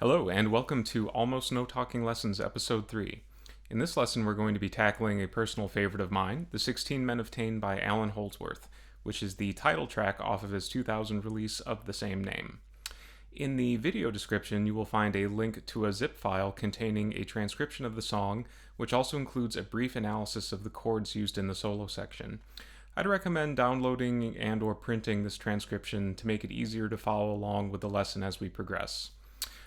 Hello, and welcome to Almost No Talking Lessons, Episode 3. In this lesson, we're going to be tackling a personal favorite of mine, The 16 Men of Tain by Allan Holdsworth, which is the title track off of his 2000 release of the same name. In the video description, you will find a link to a zip file containing a transcription of the song, which also includes a brief analysis of the chords used in the solo section. I'd recommend downloading and or printing this transcription to make it easier to follow along with the lesson as we progress.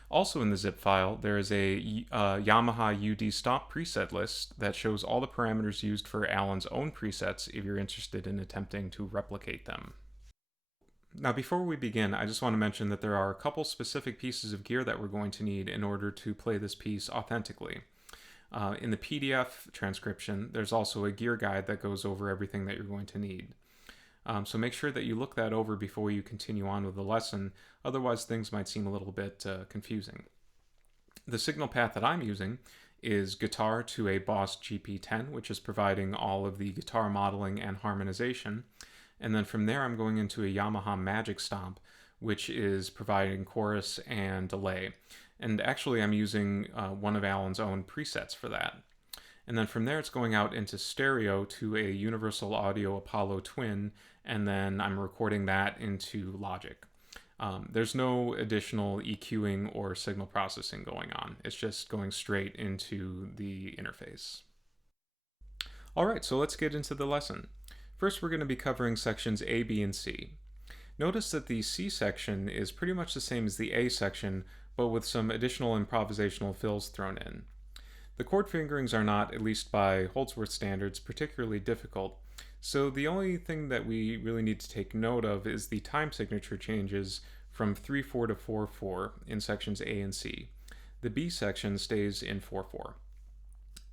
Also in the zip file, there is a Yamaha UD Stomp preset list that shows all the parameters used for Allan's own presets if you're interested in attempting to replicate them. Now before we begin, I just want to mention that there are a couple specific pieces of gear that we're going to need in order to play this piece authentically. In the PDF transcription, there's also a gear guide that goes over everything that you're going to need. So make sure that you look that over before you continue on with the lesson, otherwise things might seem a little bit confusing. The signal path that I'm using is guitar to a Boss GP10, which is providing all of the guitar modeling and harmonization, and then from there I'm going into a Yamaha Magic Stomp, which is providing chorus and delay. And actually I'm using one of Allan's own presets for that. And then from there it's going out into stereo to a Universal Audio Apollo Twin, and then I'm recording that into Logic. There's no additional EQing or signal processing going on. It's just going straight into the interface. Alright, so let's get into the lesson. First we're going to be covering sections A, B, and C. Notice that the C section is pretty much the same as the A section, but with some additional improvisational fills thrown in. The chord fingerings are not, at least by Holdsworth standards, particularly difficult, so the only thing that we really need to take note of is the time signature changes from 3/4 to 4/4 in sections A and C. The B section stays in 4/4.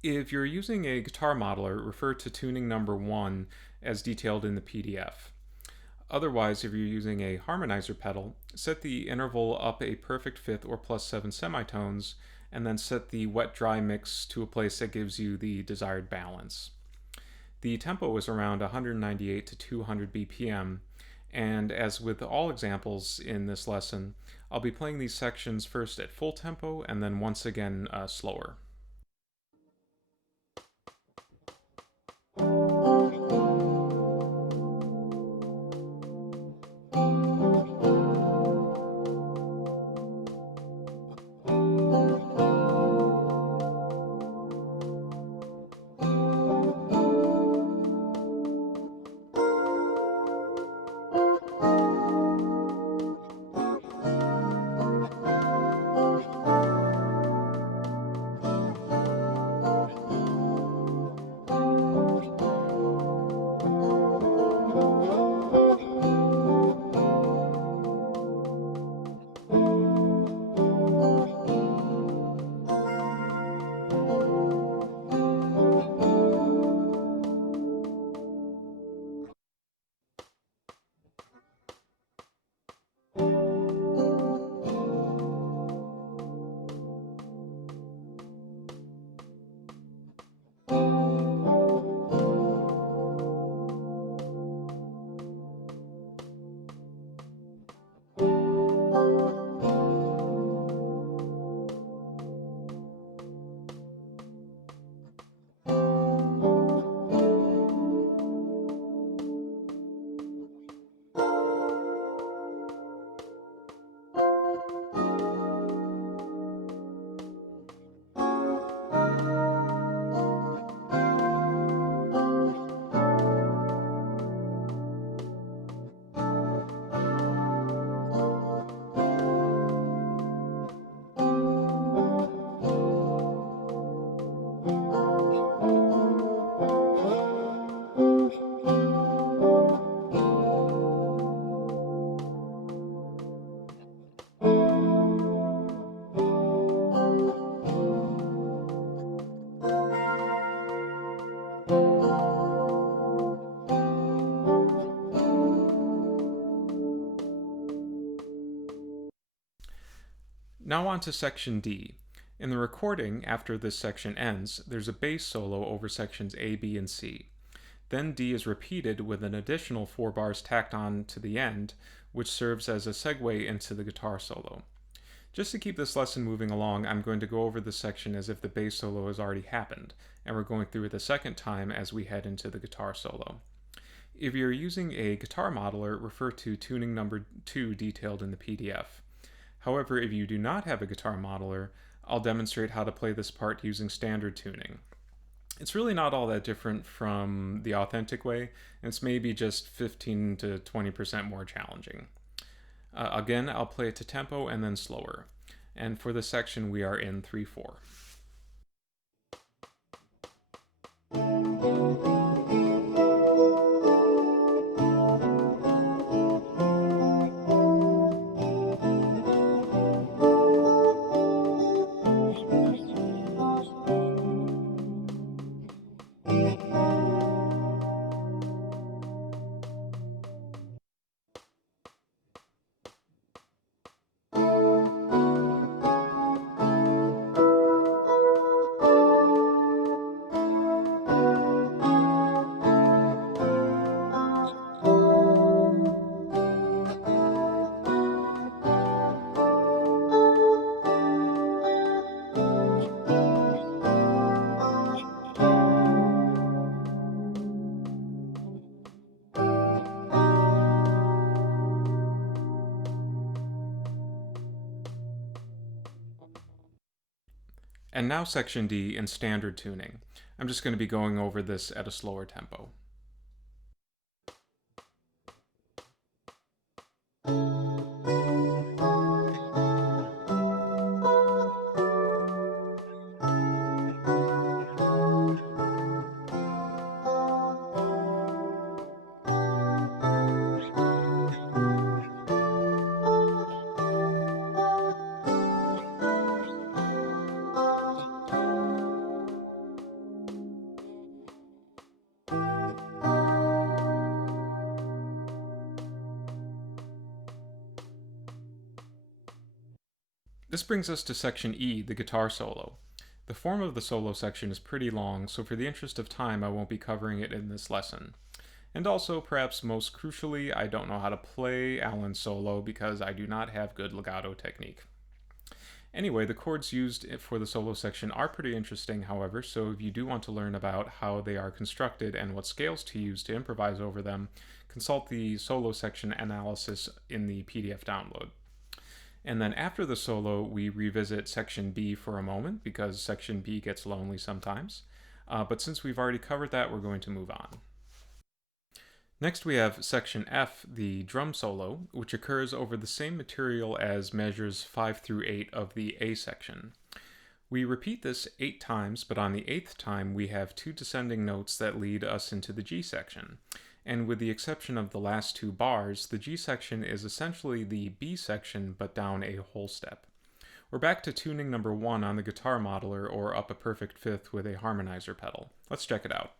If you're using a guitar modeler, refer to tuning number 1 as detailed in the PDF. Otherwise, if you're using a harmonizer pedal, set the interval up a perfect fifth or +7 semitones, and then set the wet-dry mix to a place that gives you the desired balance. The tempo is around 198 to 200 BPM, and as with all examples in this lesson, I'll be playing these sections first at full tempo and then once again slower. Now on to section D. In the recording, after this section ends, there's a bass solo over sections A, B, and C. Then D is repeated with an additional 4 bars tacked on to the end, which serves as a segue into the guitar solo. Just to keep this lesson moving along, I'm going to go over this section as if the bass solo has already happened, and we're going through it the second time as we head into the guitar solo. If you're using a guitar modeler, refer to tuning number 2 detailed in the PDF. However, if you do not have a guitar modeler, I'll demonstrate how to play this part using standard tuning. It's really not all that different from the authentic way, and it's maybe just 15 to 20% more challenging. Again, I'll play it to tempo and then slower. And for this section, we are in 3/4. And now section D in standard tuning. I'm just going to be going over this at a slower tempo. This brings us to section E, the guitar solo. The form of the solo section is pretty long, so for the interest of time I won't be covering it in this lesson. And also, perhaps most crucially, I don't know how to play Allan's solo because I do not have good legato technique. Anyway, the chords used for the solo section are pretty interesting, however, so if you do want to learn about how they are constructed and what scales to use to improvise over them, consult the solo section analysis in the PDF download. And then after the solo, we revisit section B for a moment because section B gets lonely sometimes. But since we've already covered that, we're going to move on. Next we have section F, the drum solo, which occurs over the same material as measures 5 through 8 of the A section. We repeat this 8 times, but on the 8th time we have 2 descending notes that lead us into the G section. And with the exception of the last 2 bars, the G section is essentially the B section but down a whole step. We're back to tuning number 1 on the guitar modeler, or up a perfect fifth with a harmonizer pedal. Let's check it out.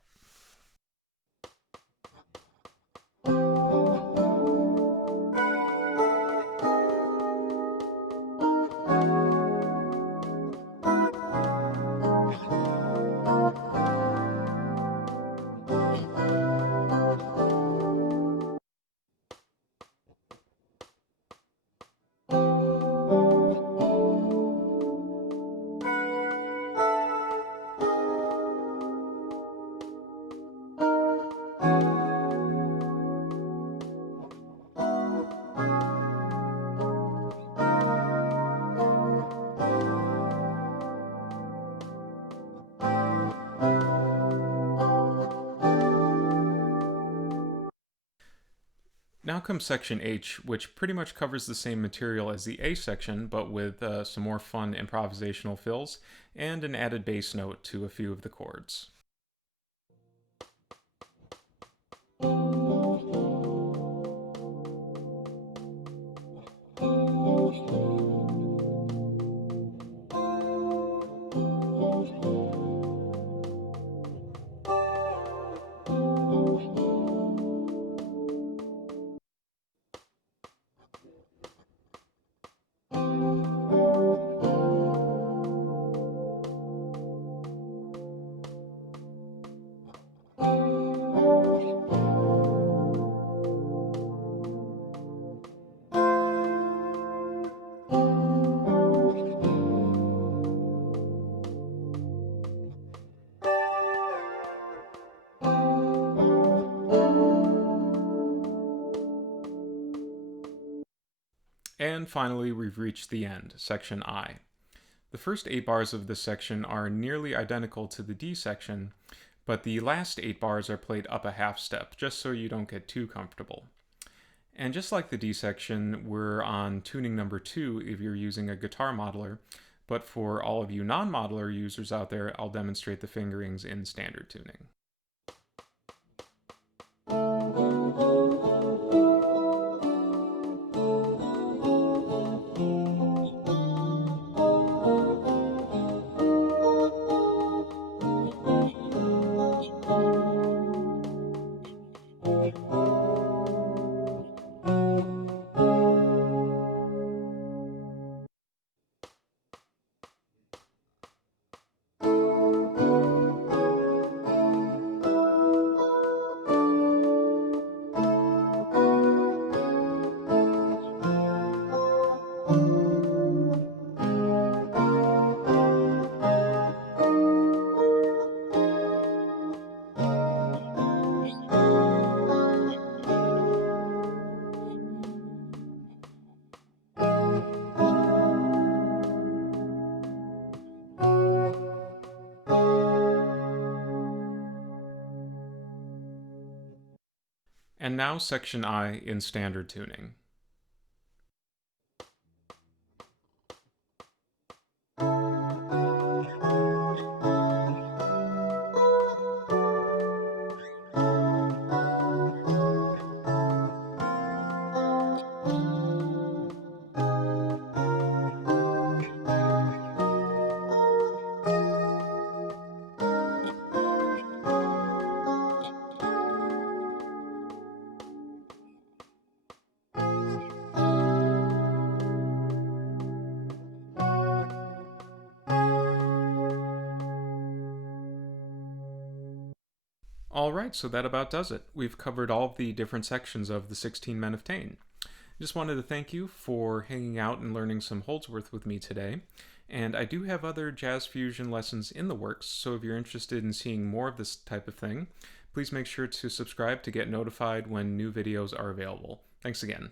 Now comes section H, which pretty much covers the same material as the A section, but with some more fun improvisational fills and an added bass note to a few of the chords. And finally, we've reached the end, section I. The first 8 bars of this section are nearly identical to the D section, but the last 8 bars are played up a half step, just so you don't get too comfortable. And just like the D section, we're on tuning number 2 if you're using a guitar modeler, but for all of you non-modeler users out there, I'll demonstrate the fingerings in standard tuning. And now section I in standard tuning. Alright, so that about does it. We've covered all of the different sections of the 16 Men of Tain. Just wanted to thank you for hanging out and learning some Holdsworth with me today. And I do have other jazz fusion lessons in the works, so if you're interested in seeing more of this type of thing, please make sure to subscribe to get notified when new videos are available. Thanks again.